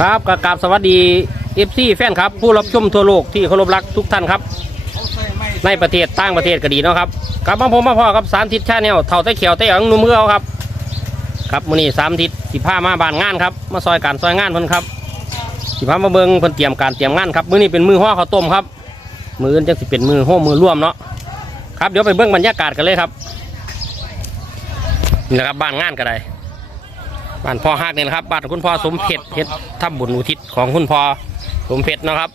ครับกราบสวัสดีเอฟซีแฟนครับ ผู้รับชมทั่วโลกที่เคารพรักทุกท่านครับ ในประเทศต่างประเทศก็ดีเนาะครับกับมาผมมาพ่อครับสามทิศชาแนลเท่าไต้เขียวไต้หยังหนุ่มเมือเอครับ ครับมื้อนี้สามทิศสิพามาบานงานครับมาซอยการซอยงานเพิ่นครับสิพามาเบิ่งเพิ่นเตรียมการเตรียมงานครับมื้อนี้เป็นมือห่อข้าวต้มครับ มืออื่นจังสิเป็นมือห่อมือร่วมเนาะครับเดี๋ยวไปเบิ่งบรรยากาศกันเลยครับนี่นะครับบ้านงานก็ได้ บ้านพ่อฮักเนี่ยนะครับบ้านคุณพ่อสมเพชรเพชรทับบุญอุทิศของคุณพ่อสมเพชรนะครับ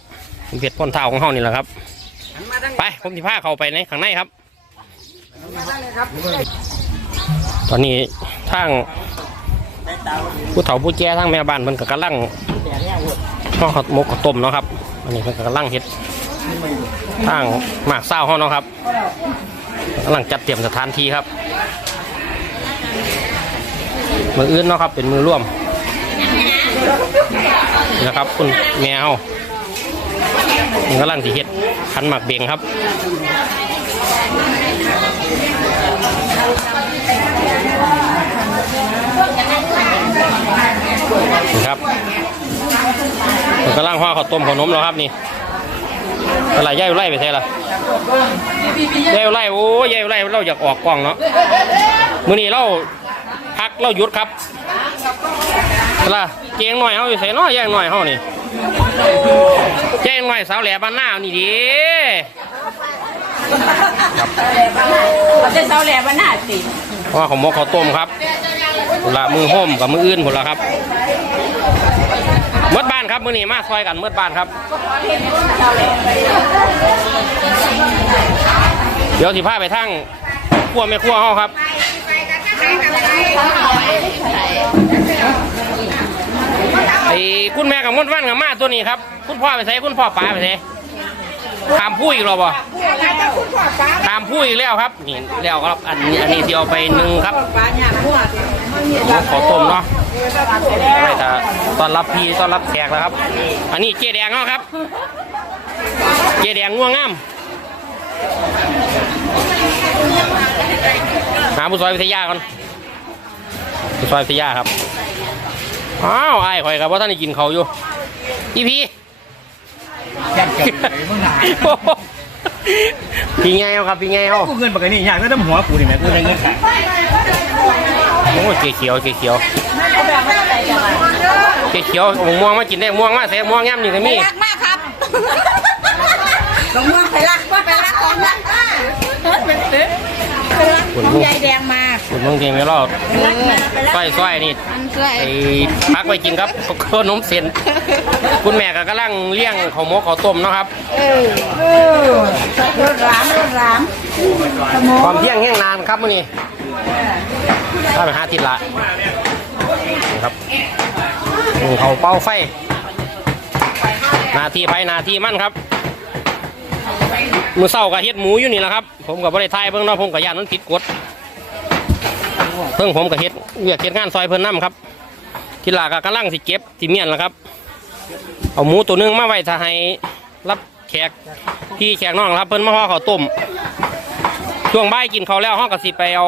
สมเพชรพ้นเท้าของเฮานี่แหละครับ ไปผมสิพาเข้าไปในข้างในครับ ตอนนี้ทางผู้เฒ่าผู้แก่ทางแม่บ้านเพิ่นก็กำลังห่อข้าวหมกข้าวต้มเนาะครับ อันนี้เพิ่นก็กำลังเฮ็ดทางหมากเศร้าเฮาเนาะครับกำลังจัดเตรียมสถานที่ครับ มืออื่นเนาะครับเป็นมือร่วมนะครับคุณแมวมันกำลังสิเฮ็ดขันหมักเบงครับนี่ครับมันกำลังห่อข้าวต้มขนมแล้วครับนี่อะไรย่ายไล่ไปใช่ละย่ายไล่โอ้ยย่ายไล่เราอยากออกกล้องเนาะมื้อนี้เรา พักเราหยุดครับล่ะเกียงหน่อยเฮาอยู่ใส่เนาะแย่งหน่อยเฮานี่แย่งหน่อยสาวแหล่บ้านหน้านี่ดิเขาจะเศร้าแหล่บ้านหน้าสิเพราะว่าของมกข้าวต้มครับพุ่นละมือห่มกับมืออื่นพุ่นละครับเมื่อบ้านครับมื้อนี้มาซอยกันเมื่อบ้านครับ เดี๋ยวสิพาไปทั้งครัวแม่ครัวเฮาครับ ไอ้คุณแม่กับมดวันกับมาตัวนี้ครับ คุณพ่อไปใส่คุณพ่อป๋าไปใส่ถามผู้อีกหรอบ่ถามผู้อีกแล้วครับนี่แล้วครับอันนี้อันนี้ที่เอาไปหนึ่งครับขอต้มเนาะไว้ถ้าตอนรับพี่ตอนรับแขกแล้วครับ อันนี้เจ๊แดงเนาะครับ เจ๊แดงง่วงงาม หาผู้ซอยวิทยาก่อนผู้ซอยวิทยาครับอ้าวไอ้ข่อยครับว่าท่านได้กินเขาวอยู่อีพียันเกิดเลยมึงหาพี่ไงเอาครับพี่ไงเอากูเงินปกติอยากได้แต่หัวกูนี่แม่กูได้เงินขายโอ้ยเกเขียวเกเขียวเกเขียวเอาม่วงมากินได้ม่วงมาใส่ม่วงย่ำนี่ก็มีรักมากครับต้องม่วงไปรักว่าไปรักของรักเป็นเต๊ะไปรัก ของยายแดงมาคุณมึงเก่งไหมรอดรักมาไปรักส้อยสร้อยนี่อันช่วยไอ้พักไว้กินครับขนมเส้นคุณแม่ก็กำลังเลี้ยงข้าวหมกข้าวต้มเนาะครับเออเออรถรามรถรามความเที่ยงแห้งนานครับมื้อนี้ถ้าไปหาทิศละนะครับหนูเขาเป้าไฟนาทีไฟนาทีมั่นครับ มือเศร้ากับเฮ็ดหมูอยู่นี่แหละครับ ผมกับบริไทยเบิ่งเนาะผมกับย่านนั้นผิดกฎเพิ่งผมกับเฮ็ดเวียกเฮ็ดงานซอยเพิ่นน้ำครับ ทีหลากกำลังสิเก็บสิเมียนแล้วครับ เอาหมูตัวหนึงมาไว้ถ้าให้รับแขกพี่แขกน้องครับเพิ่นมาห่อข้าวต้มช่วงบ่ายกินเขาวแล้วห้องกสิไปเอา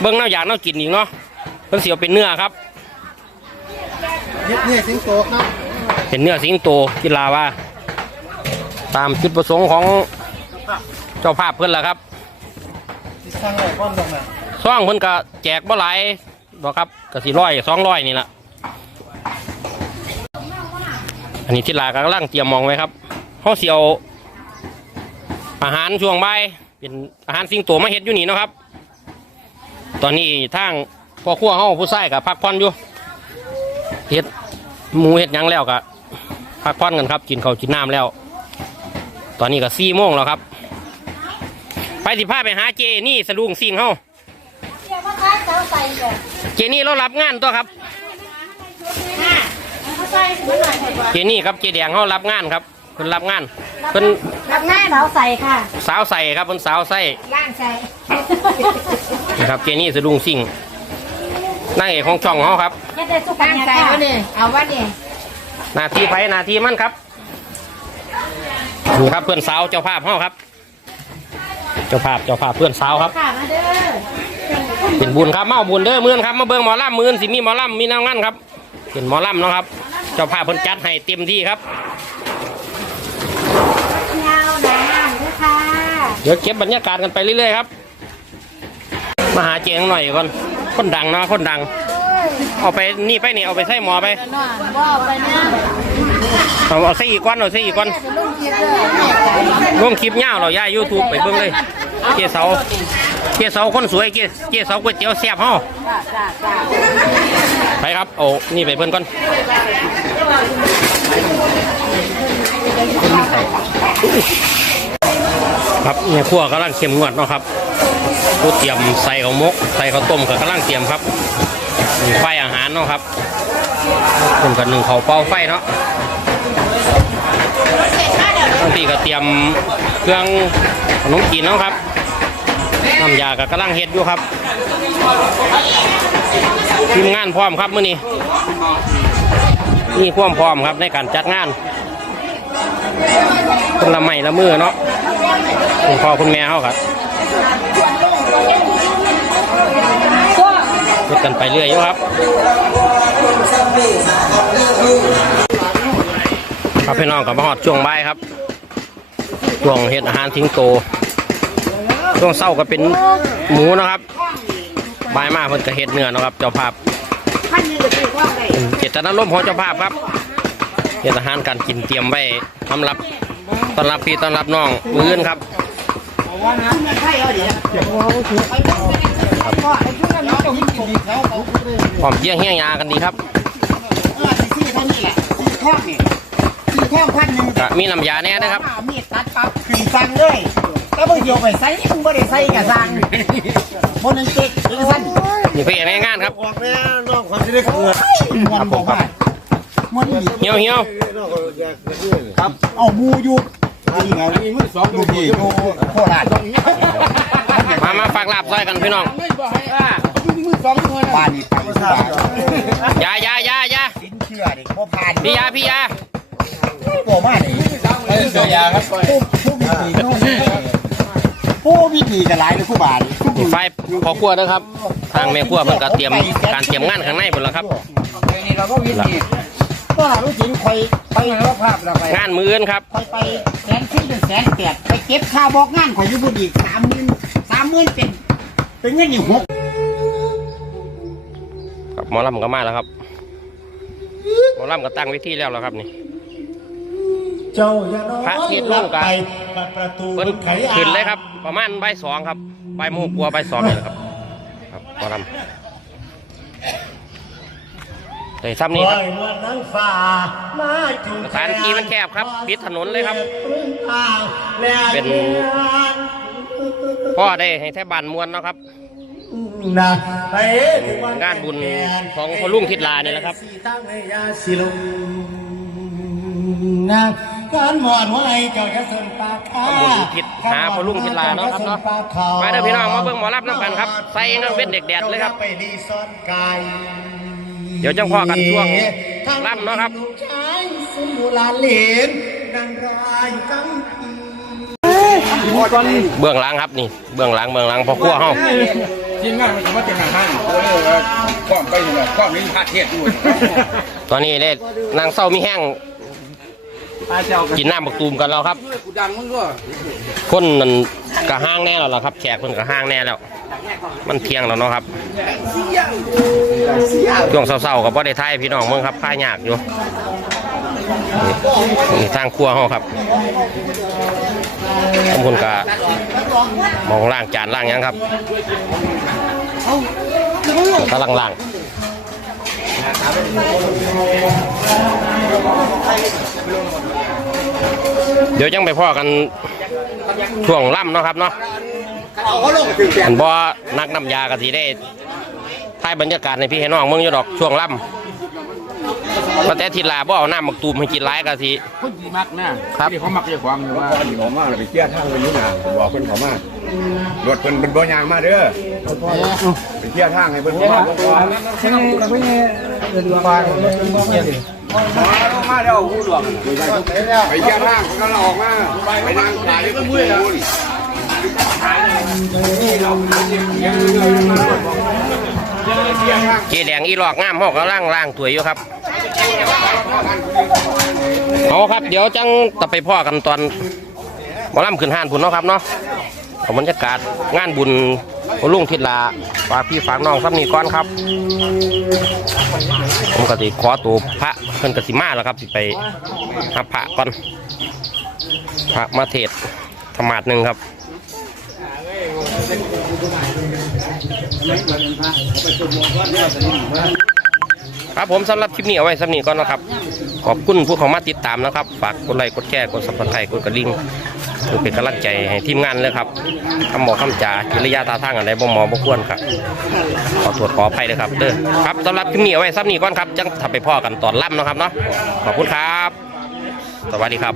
เบิ้งน้ำยางน้ำกินอีกเนาะเพิ่นเสียวเป็นเนื้อครับเนี่ยเนี่ยสิงโตครับเป็นเนื้อสิงโตกีฬาว่า ตามจุดประสงค์ของเจ้าภาพเพิ่นแหละครับที่สร้างอะไรก้อนตรงน่ะซ่องเพิ่นก็แจกบ่หลายดอกครับก็สิร้อยสองร้อยนี่แหละอันนี้ที่ลากำลังเตรียมหมองไว้ครับเขาเสียวอาหารช่วงบ่ายเป็นอาหารสิงโตมาเฮ็ดอยู่นี่เนาะครับ ตอนนี้ทางพ่อครัวเฮาผู้ใส่กับพักผ่อนอยู่เฮ็ดหมูเฮ็ดหยังแล้วก็พักผ่อนกันครับกินข้าวกินน้ำแล้ว ตอนนี้ก็สี่โมงแล้วครับ ไปสิพาไปหาเจนี่สะดุ้งสิ่งเฮาเดี๋ยวมาท้ายเสาใส่เลยเจนี่เรารับงานตัวครับเขาใส่มาหน่อยเจนี่ครับเจแดงเขารับงานครับเพิ่นรับงานเพิ่นรับหน้าเสาใส่ค่ะ สาวใส่ครับเพิ่นสาวใส่ล่างใส่นะครับเจนี่สะดุ้งสิ่งนางเอกของช่องเขาครับยัดได้สุกล่างใส่วะนี่เอาวะนี่หน้าที่ไผหน้าที่มันครับ นี่ครับเพื่อนสาวเจ้าภาพเขาครับ เจ้าภาพเจ้าภาพเพื่อนสาวครับ ค่ะมาเด้อเป็นบุญครับเมาบุญเด้อมื่นครับมาเบิ่งหมอลำมื่นสิมีหมอลำมีนางงั้นครับเป็นหมอลำเนาะครับ เจ้าภาพเพิ่นจัดให้เต็มที่ครับ เงาหนามด้วยค่ะเดี๋ยวเก็บบรรยากาศกันไปเรื่อยๆครับมาหาเจียงหน่อยก่อนคนดังเนาะคนดัง เอาไปนี่ไปนี่เอาไปใส่หมอไป นอนว่าไปเนี่ย เอาเอาใส่อีกก้อนเอาใส่อีกก้อนจะลุงคิดเงคลิปยาเราย่ายูทูบไปเบิ่งเลยเกเสาเกเสาคนสวยเกเกเสาก๋วยเตี๋ยวแซ่บเฮาไปครับเอานี่ไปเพิ่นก่อนครับเนี่ยครัวกำลังเข็มงวดเนาะครับกูเตรียมใส่ข้าวมกใส่ข้าวต้มกับกำลังเตรียมครับไฟอาหารเนาะครับคนกันหนึ่งเขาเป่าไฟเนาะ บางทีก็เตรียมเครื่องขนมจีนเนาะครับน้ำยากับกำลังเฮ็ดอยู่ครับทีมงานพร้อมครับมื้อนี้นี่ความพร้อมครับในการจัดงานคนละไม้ละมือเนาะคุณพ่อคุณแม่เขาครับพูดกันไปเรื่อยอยู่ครับ ครับพี่น้องกับมาหอดช่วงบ่ายครับ ช่วงเฮ็ดอาหารทิ้งโตช่วงเศร้าก็เป็นหมูนะครับบายมากเพิ่นก็เฮ็ดเนื้อนะครับ เจ้าภาพเจตนารมณ์ของเจ้าภาพครับเฮ็ดอาหารการกินเตรียมไว้สำหรับต้อนรับพี่ต้อนรับน้องมื้อนครับว่าน้ำมันใช่เอาเดี๋ยวเดี๋ยวเราถือไปก็ไอ้ช่วงนั้นต้องกินเขาเขาพร้อมเที่ยงเฮี้ยงยากันดีครับเออที่เท่านี้แหละที่แท่งนี่ที่แท่งพันหนึ่ง ก็มีน้ำยาแน่นะครับมีดตัดปั๊บขึ้นสั่งเลยแล้วมึงโยไปใส่มึงไม่ได้ใส่กับสั่งบนนั้นเจ๊กหรือสั่นนี่เพื่อนในงานครับออกแม่น้องคนที่ได้เกิดมันบอกว่ามันอีกเหี่ยวเหี่ยวน้องคนอยากเกิดครับเอามูอยู่นี่ไงมีมือสองอยู่ที่อยู่โคราชมามาฝากลาบซอยกันพี่น้องบ้านนี่ไปสบายยายายายาสินเชื่อดิพ่อพานพี่ยาพี่ยา ตัวมานี่เสียยาครับผู้ผู้วิธีโน่นผู้วิธีกันหลายเลยคู่บาทไฟพอครัวนะครับ ทางแม่ครัวเพิ่นก็เตรียมการเตรียมงานข้างในหมดแล้วครับนี่เราก็วิธีก็รู้จริงคอยไปแล้วภาพเราไปงานมืออื่นครับคอยไปแสนขึ้นเป็นแสนแปดไปเก็บค่าบอกงานคอยยู่บุรีสามหมื่นสามหมื่นเป็นเป็นเงินอยู่หกครับหมอลำก็มาแล้วครับหมอลำก็ตั้งวิธีแล้วแล้วครับนี่ เจ้าอย่าน้อยพระเทศน์ร่วมกัน ไปประตูเพิ่นไขขึ้นเลยครับ ประมาณใบายสองครับใบายโมงกลัวาใบายสองนี่แหละครับ ครับหมอลำแต่ซ้ำนี่ครับปล่อยวันนั้นฟ้ามาจุดสถานที่มันแคบครับปิดถนนเลยครับ เป็น พ่อได้ให้แทบบ้านมวนเนาะครับ นะไปงานบุญของพ่อลุงทิดลานี่แหละครับตั้งให้ยาสิลงนะ การหมอนหัวไอ้เจ้าจะสนปากข้าทำบุญทิศหาพ่อลุงทิดลาเนาะครับเนาะมาเด้อพี่น้องมาเบิ่งหมอลำน้ำกันครับ ใส่เงินเว้นเด็กแดดเลยครับไปรีสอร์ทไกลเดี๋ยวจังพ่อกันช่วงล่ำเนาะครับลูกชายสมุลาเหลนนางรายกังเบื้องหลังครับนี่เบื้องหลังเบื้องหลังพ่อครัวเฮาทีมงานมันก็มาเต็มหน้าห้างเลยว่าความไปอยู่แล้วความนี้พาเทศด้วยตอนนี้ได้นางเศร้ามีแห้งอาเจ้า กินน้ำบักตูมกันแล้วครับกูดังมึงก็คนนั่นกระห้างแน่แล้วล่ะครับ แขกคนกระห้างแน่แล้ว มันเที่ยงแล้วเนาะครับช่วงเศร้าๆกับว่าได้ทายพี่น้องเมืองครับค่ายากอยู่นี่นี่ทางครัวเฮาครับขอบคุณกะมองล่างจานล่างหยังครับกำลังล่าง เดี๋ยวจังไปพ่อกันช่วงล่ำเนาะครับเนาะอันบ่นักน้ำยากะสิได้ถ่ายบรรยากาศในพี่ให้น้องเมืองอยู่ดอกช่วงล่ำมาแต่ทิลาบ่เอาน้ำมักตูมให้กินหลายกะสิคนดีมากนะครับที่เขามักเรียกความว่าพอดีผมมาเลยไปเกี้ยทางไปยุ่นาผมบอกเพิ่นเขามารถเพิ่นเป็นบ่ยางมาเด้อไปเกี้ยทางให้เพิ่นเขามา มาแล้วผู้หลวงไปเกี้ยทางเขาก็ออกมาไปนั่งขายก็มือคุณเจแดงอีหลอกงามหอกกำลังล่างถวยอยู่ครับเอาครับ เดี๋ยวจังตะไปพ่อกันตอนหมอลำขึ้นห้านพุ่นเนาะครับเนาะเอาบรรยากาศงานบุญ พอลุงทิดลาฝากพี่ฝากน้องซับนี่ก่อนครับ ผมก็สิขอตัวพระเพิ่นกสิมาแล้วครับสิไปหาพระก่อนพระมาเทศธรรมาดหนึ่งครับครับผมสำหรับคลิปนี้เอาไว้สำนี้ก่อนนะครับ ขอบคุณผู้เข้ามาติดตามนะครับ ฝากกดไลค์กดแชร์กดซับสไครต์กดกระดิ่ง คือเป็นกำลังใจให้ทีมงานเลยครับคำบอคำจากิริยาตาทางอะไรบ่หมอบ่ควรครับ ขอตรวจขออภัยเลยครับเด้อครับสำหรับคลิปนี้เอาไว้ซ้ำนี้ก่อนครับจังทำไปพ่อกันตอนล่ำเนาะครับเนาะขอบคุณครับ สวัสดีครับ